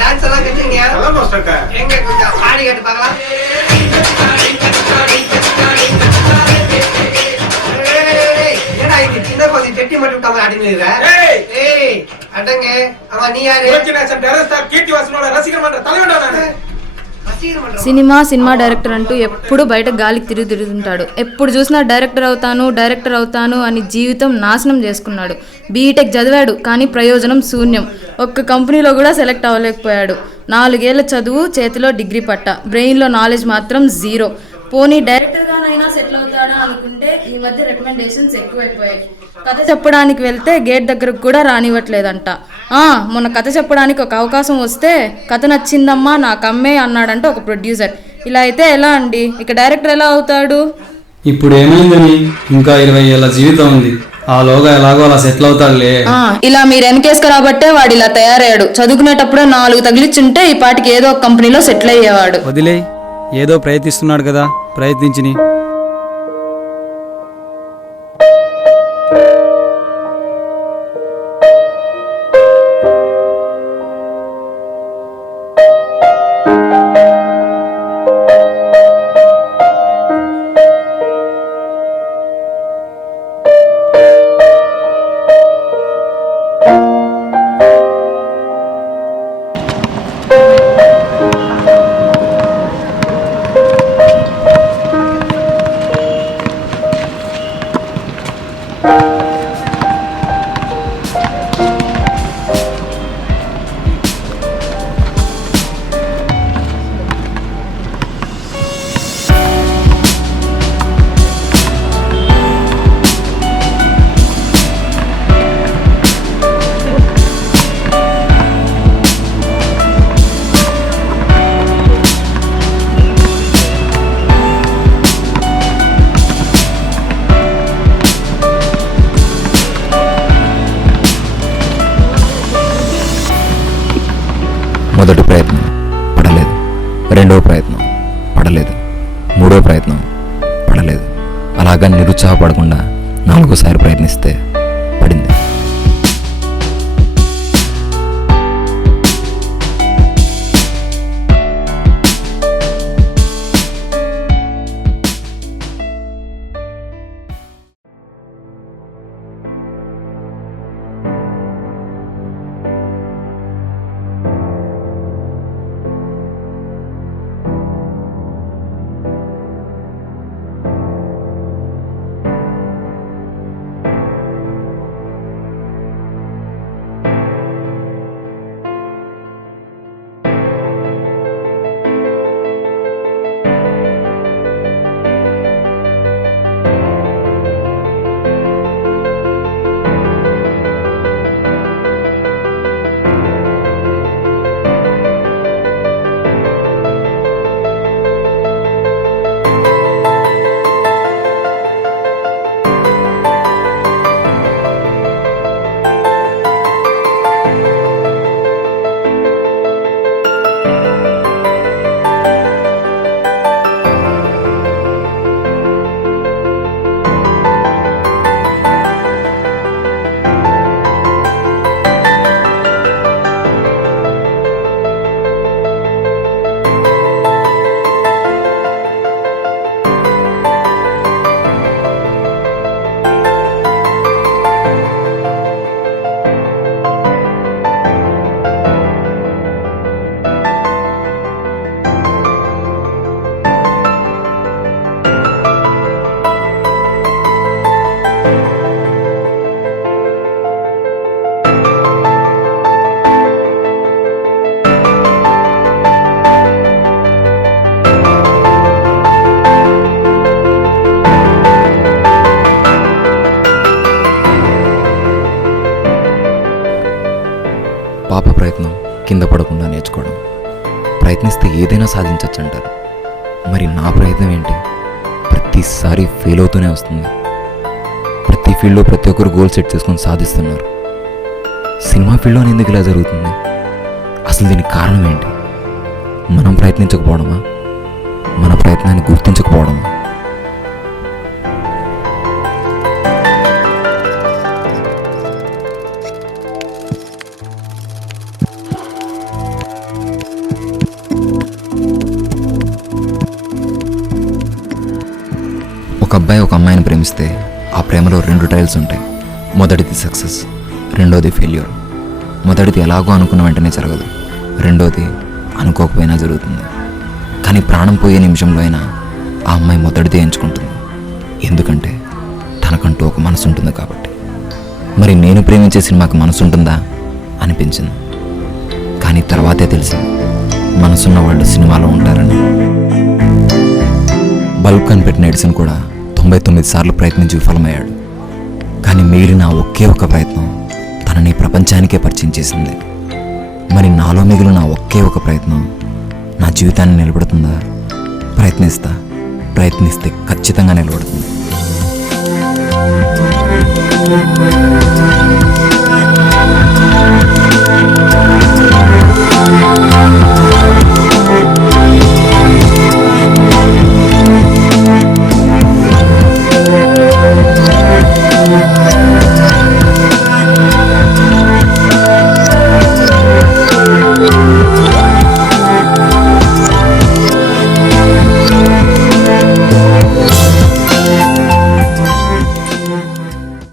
Dance எல்லாம் கத்துறீங்க? எல்லாம் மாஸ்டர்க்கா. எங்க கொஞ்சம் ஆடி காட்டு பார்க்கலாம். ஏடா இது சின்ன குழந்தை செட்டி மட்டும் விட்டாம ஆடினு இருக்க? ஏய் அடங்க. ஆமா நீ யாரு? கோச்சினாசன் டைரக்டர் கீர்த்தி வாசனோட ரசிகர் மன்ற தலைவன்டா நானு. సినిమా డైరెక్టర్ అంటూ ఎప్పుడు బయట గాలికి తిరుగుతుంటాడు. ఎప్పుడు చూసినా డైరెక్టర్ అవుతాను అని జీవితం నాశనం చేసుకున్నాడు. బీటెక్ చదివాడు కానీ ప్రయోజనం శూన్యం. ఒక్క కంపెనీలో కూడా సెలెక్ట్ అవ్వలేకపోయాడు. 4 ఏళ్ల చదువు, చేతిలో డిగ్రీ పట్ట, బ్రెయిన్లో నాలెడ్జ్ మాత్రం జీరో. పోనీ డైరెక్టర్గానైనా సెటిల్ అవుతాడా అనుకుంటే ఈ మధ్య రికమెండేషన్స్ ఎక్కువైపోయాయి. కథ చెప్పడానికి వెళ్తే గేట్ దగ్గరకు కూడా రానివ్వట్లేదంట. మొన్న కథ చెప్పడానికి ఒక అవకాశం వస్తే కథ నచ్చిందమ్మా నాకు అమ్మే అన్నాడంట ఒక ప్రొడ్యూసర్. ఇలా అయితే ఎలా అండి? ఇక డైరెక్టర్ ఎలా అవుతాడు? ఇప్పుడు ఏమైందని? ఇంకా 20 ఏళ్ళ జీవితం ఉంది. ఆలోగా ఎలాగో అలా సెటిల్ అవుతాడులే. ఇలా మీరు వెనకేసుకు రాబట్టే వాడు ఇలా తయారయ్యాడు. చదువుకునేటప్పుడే 4 తగిలిచ్చుంటే ఈ పాటికి ఏదో ఒక కంపెనీలో సెటిల్ అయ్యేవాడు. వదిలే, ఏదో ప్రయత్నిస్తున్నాడు కదా, ప్రయత్నించిని. మొదటి ప్రయత్నం పడలేదు, రెండవ ప్రయత్నం పడలేదు, మూడో ప్రయత్నం పడలేదు. అలాగా నిరుత్సాహపడకుండా 4వ ప్రయత్నిస్తే పడింది. పాప ప్రయత్నం కింద పడకుండా నేర్చుకోవడం. ప్రయత్నిస్తే ఏదైనా సాధించవచ్చు అంటారు. మరి నా ప్రయత్నం ఏంటి? ప్రతిసారి ఫెయిల్ అవుతూనే వస్తుంది. ప్రతి ఫీల్డ్లో ప్రతి ఒక్కరు గోల్ సెట్ చేసుకొని సాధిస్తున్నారు. సినిమా ఫీల్డ్లోనే ఎందుకు ఇలా జరుగుతుంది? అసలు దీనికి కారణం ఏంటి? మనం ప్రయత్నించకపోవడమా? మన ప్రయత్నాన్ని గుర్తించకపోవడమా? అబ్బాయి ఒక అమ్మాయిని ప్రేమిస్తే ఆ ప్రేమలో 2 ట్రయల్స్ ఉంటాయి. మొదటిది సక్సెస్, రెండోది ఫెయిల్యూర్. మొదటిది ఎలాగో అనుకున్న వెంటనే జరగదు, రెండోది అనుకోకపోయినా జరుగుతుంది. కానీ ప్రాణం పోయే నిమిషంలో అయినా ఆ అమ్మాయి మొదటిదే ఎంచుకుంటుంది. ఎందుకంటే తనకంటూ ఒక మనసు ఉంటుంది కాబట్టి. మరి నేను ప్రేమించే సినిమాకి మనసు ఉంటుందా అనిపించింది. కానీ తర్వాతే తెలిసింది మనసున్న వాళ్ళు సినిమాలో ఉంటారని. బల్బ్ కనిపెట్టిన ఎడిసన్ కూడా 99 సార్లు ప్రయత్నించి విఫలమయ్యాడు. కానీ మిగిలిన ఒకే ఒక ప్రయత్నం తనని ప్రపంచానికే పరిచయం చేసింది. మరి నాలో మిగిలిన ఒకే ఒక ప్రయత్నం నా జీవితాన్ని నిలబెడుతుందా? ప్రయత్నిస్తే ఖచ్చితంగా నిలబడుతుంది.